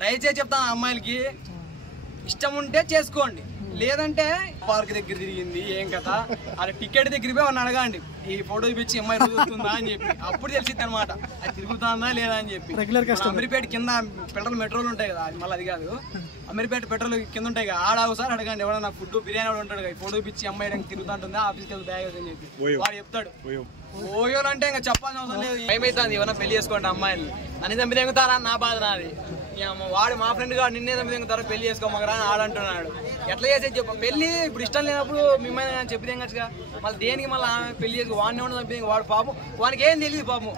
దయచేసి చెప్తాను అమ్మాయిలకి, ఇష్టం ఉంటే చేసుకోండి, లేదంటే పార్క్ దగ్గర తిరిగింది ఏం కదా అది టికెట్ దగ్గర పోయి వాళ్ళని అడగండి, ఈ ఫోటో చూపించి అమ్మాయి తిరుగుతుందా అని చెప్పి, అప్పుడు తెలిసిద్ది అనమాట అది తిరుగుతుందా లేదా అని చెప్పి. అమీర్పేట కింద పెట్రోల్ మెట్రోలు ఉంటాయి కదా, అది మళ్ళీ అది కాదు, అమీర్పేట పెట్రోల్ కింద ఉంటాయి కదా, ఆడ ఒకసారి అడగండి ఎవరైనా ఫుడ్ బిర్యానీ వాడు ఉంటాడు కదా, ఫోటో చూపించి అమ్మాయి తిరుగుతా ఉంటుందా ఆఫీస్కి వెళ్తే బ్యాగ్ అని చెప్పి వాడు చెప్తాడు. ఓయోలు అంటే ఇంకా చెప్పాల్సిన అవసరం లేదు, ఏమైతుంది ఏమన్నా పెళ్లి చేసుకోండి అమ్మాయిని, నన్ను చంపి తెంగుతారా నా బాధ నాది, వాడు మా ఫ్రెండ్ గారు నిన్నే చంపి తెంగుతారా పెళ్లి చేసుకోమగరా అని ఆడంటున్నాడు. ఎట్లా చేసేది చెప్పు, పెళ్లి ఇప్పుడు ఇష్టం లేనప్పుడు మిమ్మల్ని చెప్పి తెంగచ్చుగా, మళ్ళీ దేనికి మళ్ళీ పెళ్లి చేసుకో వాడిని ఉండదు చంపి వాడు పాపం వానికి ఏం తెలియదు పాపం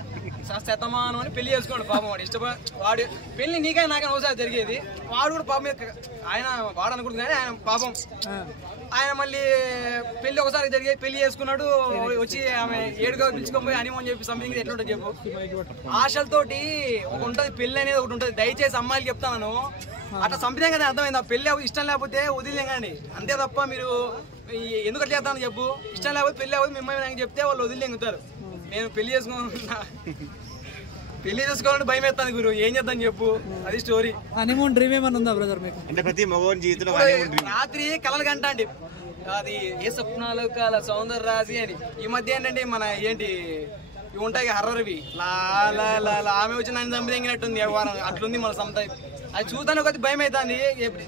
శతమానం అని పెళ్లి చేసుకోండి పాపం, వాడు ఇష్టపడ వాడు పెళ్లి నీకైనా నాకైనా ఒకసారి జరిగేది, వాడు కూడా పాపం ఆయన వాడు అనుకుంటుంది కానీ ఆయన పాపం ఆయన మళ్ళీ పెళ్లి ఒకసారి జరిగే పెళ్లి చేసుకున్నాడు, వచ్చి ఆమె ఏడుగా పిలుచుకొని పోయి అని చెప్పి సంథింగ్ ఎట్లుంటుంది చెప్పు. ఆశలతోటి ఒక ఉంటుంది పెళ్లి అనేది ఒకటి ఉంటుంది, దయచేసి అమ్మాయిలు చెప్తాను అట్లా సంపిదాం కదా అర్థమైంది, పెళ్లి ఇష్టం లేకపోతే వదిలేంగండి అంతే తప్ప మీరు ఎందుకు అట్లా చేస్తాను చెప్పు, ఇష్టం లేకపోతే పెళ్లి అవ్వదు మిమ్మల్ని చెప్తే వాళ్ళు వదిలేంగుతారు. నేను పెళ్లి చేసుకోవాలంటే భయం వేస్తాను గురు, ఏం చేద్దాం చెప్పు, అది స్టోరీ. హనీమూన్ డ్రీమ్ ఏమన్నా ఉందా బ్రదర్ మీకు? అంటే ప్రతి మగవాని జీవితంలో రాత్రి కలలు గంట అండి, అది ఏ స్వప్నాలు కాల సౌందర్య రాశి అని. ఈ మధ్య ఏంటంటే మన ఏంటి ఇవి ఉంటాయి హర్రర్వి ఆమె వచ్చి నన్ను చంపిదెంగినట్టుంది వ్యవహారం అట్లుంది మన సంత, అది చూద్దానికి కొద్ది భయం అవుతుంది.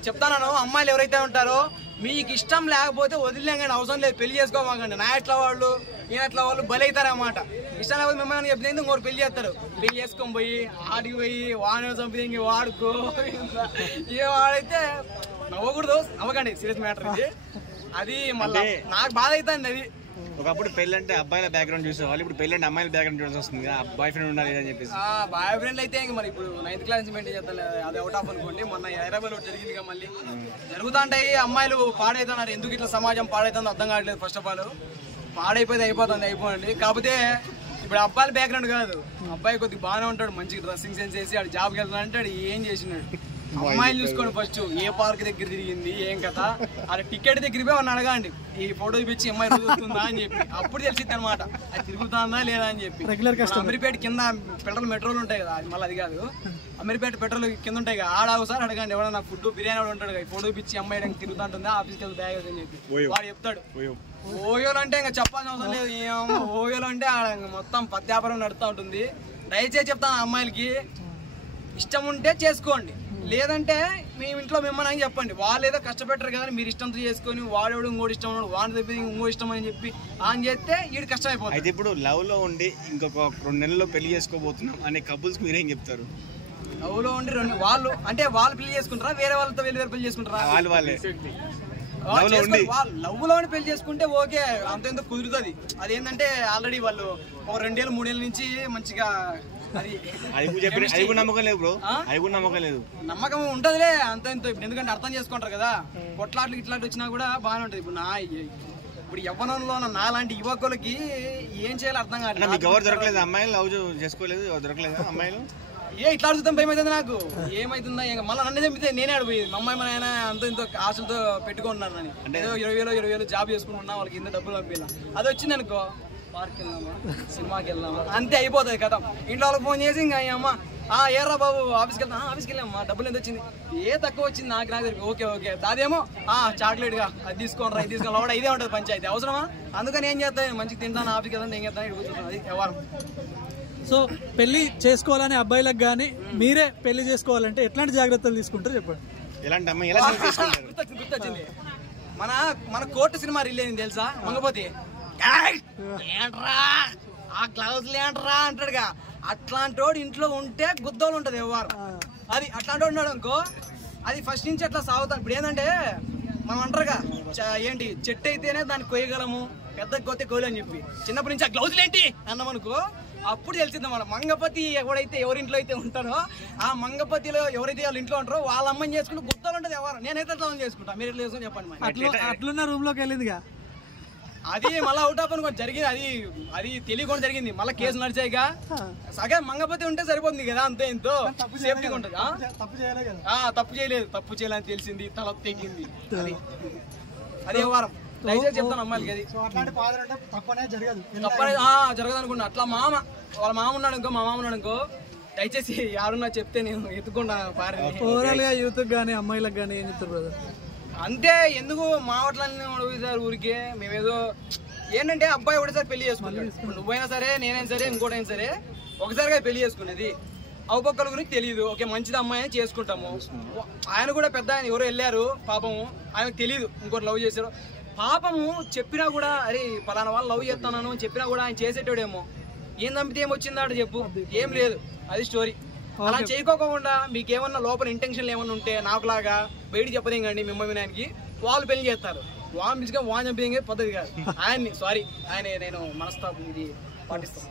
చెప్తాను అమ్మాయిలు ఎవరైతే ఉంటారో మీకు ఇష్టం లేకపోతే వదిలేంగండి, అవసరం లేదు పెళ్లి చేసుకోమాకండి. నా ఎట్లా వాళ్ళు ఈయన ఎట్లా వాళ్ళు బలవుతారన్నమాట, ఇష్టం లేకపోతే మిమ్మల్ని చెప్తే ఇంకోటి పెళ్లి చేస్తారు, పెళ్లి చేసుకొని పోయి ఆడికి పోయి వాడిని చంపిదెంగి వాడుకో ఏ వాడైతే నవ్వకూడదు, నవ్వకండి సీరియస్ మ్యాటర్ ఇది, అది మళ్ళీ నాకు బాధ అవుతుంది. అది ఒకప్పుడు పెళ్లి అంటే అబ్బాయిల బ్యాక్గ్రౌండ్ చూసేవాళ్ళు, ఇప్పుడు పెళ్లి అంటే అమ్మాయిల బ్యాక్గ్రౌండ్ చూడాల్సి వస్తుంది, బాయ్ ఫ్రెండ్ ఉండాలి అని చెప్పేసి. బాయ్ ఫ్రెండ్ అయితే మరి ఇప్పుడు 9th క్లాస్ నుంచి మెయింటైన్ చేస్తాను, అది అవుట్ ఆఫ్ అనుకోండి. మొన్న హైదరాబాద్ జరిగింది కదా, మళ్ళీ జరుగుతూ ఉంటాయి. అమ్మాయిలు పాడైతున్నారు, ఎందుకు ఇట్లా సమాజం పాడైతుందో అర్థం కావట్లేదు. ఫస్ట్ ఆఫ్ ఆల్ పాడైపోతే అయిపోండి. కాకపోతే ఇప్పుడు అబ్బాయిల బ్యాక్గ్రౌండ్ కాదు, అబ్బాయి కొద్దిగా బాగానే ఉంటాడు, మంచిగా డ్రెస్సింగ్ సెన్స్ చేసి ఆడు జాబ్కి వెళ్తాడు అంటే ఆడు ఏం చేసినాడు. అమ్మాయిలు చూసుకోండి, ఫస్ట్ ఏ పార్క్ దగ్గర తిరిగింది ఏం కదా అది టికెట్ దగ్గర పోయి వాళ్ళని అడగండి, ఈ ఫోటో చూపించి అమ్మాయి తిరుగుతుందా అని చెప్పి, అప్పుడు తెలిసిద్ది అనమాట అది తిరుగుతుందా లేదా అని చెప్పి. అమీర్పేట కింద పెట్రోల్ మెట్రోలు ఉంటాయి కదా, అది మళ్ళీ అది కాదు, అమీర్పేట పెట్రోల్ కింద ఉంటాయి కదా, ఆడ ఒకసారి అడగండి ఎవరైనా ఫుడ్ బిర్యానీ వాడు ఉంటాడు కదా, ఫోటో చూపించి అమ్మాయి తిరుగుతా ఉంటుందా ఆఫీస్కి వెళ్తే బ్యాగ్ అని చెప్పి వాడు చెప్తాడు. ఓయోలు అంటే ఇంకా చెప్పాల్సిన అవసరం లేదు, ఓయోలు అంటే మొత్తం పత్యాపారం నడుస్తూ ఉంటుంది. దయచేసి చెప్తాను అమ్మాయిలకి, ఇష్టం ఉంటే చేసుకోండి, లేదంటే మీ ఇంట్లో మిమ్మల్ని చెప్పండి, వాళ్ళు ఏదో కష్టపెట్టారు కదా మీరు ఇష్టంతో చేసుకొని వాడేవాడు ఇంకోటి ఇష్టం ఉన్నాడు వాడి దగ్గర ఇంకో ఇష్టం అని చెప్పి అని చేస్తే వీడు కష్టం అయిపోతుంది. అయితే ఇప్పుడు లవ్ లో ఉండి ఇంకొక 2 నెలల్లో పెళ్లి చేసుకోబోతున్నాం అనే కపుల్స్ మీరేం చెప్తారు? లవ్ లో ఉండి వాళ్ళు అంటే వాళ్ళు పెళ్లి చేసుకుంటారా, వేరే వాళ్ళతో వేరే పెళ్లి చేసుకుంటారా? వాళ్ళే లవ్ లో పెళ్లి చేసుకుంటే ఓకే, అంత ఎందుకు కుదురుతుంది. అదేంటంటే ఆల్రెడీ వాళ్ళు ఒక 2 ఏళ్ళు 3 ఏళ్ళ నుంచి మంచిగా నమ్మకం ఉంటదిలే అంత ఇంత, ఎందుకంటే అర్థం చేసుకుంటారు కదా. కొట్లాట్లు ఇట్లాంటి వచ్చినా కూడా బాగానే ఉంటది. ఇప్పుడు యవ్వనంలో నాలాంటి యువకులకి ఏం చేయాలో అర్థం కావట్లేదు. అమ్మాయిలు లవ్ చేసుకోలేదు, దొరకలేదు అమ్మాయిలు. ఇట్లా అడుగుతాం భయం అవుతుంది నాకు, ఏమైతుందా మళ్ళీ నన్ను చంపితే నేనే అడిపోయేది. మా అమ్మాయి మన ఆయన అంత ఇంత ఆశలతో పెట్టుకున్నాను అని, ఏదో 20,000 జాబ్ చేసుకుంటున్నా వాళ్ళకి ఇంత డబ్బులు పంపిలా, అది వచ్చింది అనుకో పార్క్ వెళ్దామా సినిమాకి వెళ్దామా అంతే అయిపోతుంది కదా. ఇంట్లో వాళ్ళకి ఫోన్ చేసి ఇంకా అమ్మ ఏరా బాబు ఆఫీస్కి వెళ్ళామా డబ్బులు ఎంత వచ్చింది, ఏ తక్కువ వచ్చింది నాకు ఓకే అదేమో చాక్లెట్ గా అది తీసుకోండి ఇది తీసుకోవాలి కూడా ఇదే ఉంటుంది పంచాయతీ అవసరమా. అందుకని ఏం చేస్తాను మంచిగా తింటాను ఆఫీస్కి వెళ్తాను ఏం చేస్తాను కూర్చుంటాను, అది వ్యవహారం. సో పెళ్లి చేసుకోవాలని అబ్బాయిలకు కానీ మీరే పెళ్లి చేసుకోవాలంటే ఎట్లాంటి జాగ్రత్తలు తీసుకుంటారు చెప్పండి? గుర్తొచ్చింది, మన కోర్టు సినిమా రిలీజ్ అయింది తెలుసా, మంగపోతే ఏంట్రా ఆ గ్లౌజులు ఏంట్రా అంటాడుగా, అట్లాంటి వాడు ఇంట్లో ఉంటే గుద్దోలు ఉంటది వ్యవహారం. అది అట్లాంటి వాడు ఉన్నాడు అనుకో, అది ఫస్ట్ నుంచి అట్లా సాగుతాం. ఇప్పుడు ఏంటంటే మనం అంటారుగా ఏంటి చెట్టు అయితేనే దాన్ని కొయ్యగలము, పెద్ద కొత్త కోయలు అని చెప్పి చిన్నప్పటి నుంచి ఆ గ్లౌజులు ఏంటి అన్నామనుకో అప్పుడు తెలిసింది మన మంగపతి ఎవడైతే ఎవరింట్లో అయితే ఉంటారో ఆ మంగపతిలో ఎవరైతే వాళ్ళ ఇంట్లో ఉంటారో వాళ్ళ అమ్మని చేసుకుంటూ గుర్తాలు ఉంటుంది ఎవరు. నేనైతే అట్లా చేసుకుంటా, మీరు ఎట్లా చేసుకుని చెప్పండి. అట్లున్న రూమ్ లోకి వెళ్ళిందిగా, అది మళ్ళీ అవుట్ ఆఫ్ అనుకో జరిగింది, అది తెలియకుండా జరిగింది, మళ్ళీ కేసు నడిచాయిగా. సగం మంగపతి ఉంటే సరిపోతుంది కదా, అంతే ఎంతో సేఫ్టీగా ఉంటుంది. తప్పు చేయలేదని తెలిసింది, తల తెగింది, అది వ్యవహారం. దయచేసి చెప్తాను అమ్మాయిలకి, అది తప్పనే జరగదు అనుకున్నా. అట్లా వాళ్ళ మామ ఉన్నాడు ఇంకో, మా మామ ఉన్నాడు ఇంకో, దయచేసి ఎవరున్నా చెప్తే నేను ఎత్తుకుండా పారింది. ఓవరాల్ గా యూత్ గానీ అమ్మాయిలకు గానీ ఏం చెప్తారు బ్రదర్? అంతే, ఎందుకు మావట్లన్నీ అడుగుతారు ఊరికే. మేమేదో ఏంటంటే అబ్బాయి ఒకటిసారి పెళ్లి చేసుకుంటాడు. నువ్వైనా సరే, నేనైనా సరే, ఇంకోటైనా సరే ఒకసారిగా పెళ్లి చేసుకునేది. అవపక్కల గురించి తెలియదు. ఓకే మంచిది అమ్మాయి అని చేసుకుంటాము. ఆయన కూడా పెద్ద ఆయన ఎవరో వెళ్ళారు పాపము, ఆయనకు తెలియదు ఇంకోటి లవ్ చేశారు. పాపము చెప్పినా కూడా అరే పలానా వాళ్ళు లవ్ చేస్తున్నాను చెప్పినా కూడా ఆయన చేసేటోడేమో. ఏం చంపితే ఏమొచ్చిందాడు చెప్పు, ఏం లేదు. అది స్టోరీ. అలా చేయకోకుండా మీకేమన్నా లోపల ఇంటెన్షన్లు ఏమన్నా ఉంటే నాకులాగా బయటికి చెప్పదేంగండి మిమ్మల్ని వినడానికి. వాళ్ళు పెళ్లి చేస్తారు, వాళ్ళు పిలిచిగా వాళ్ళు చంపేంగే పద్ధతి కాదు. ఆయన్ని సారీ ఆయన నేను మనస్తాపం ఇది పాటిస్తాను.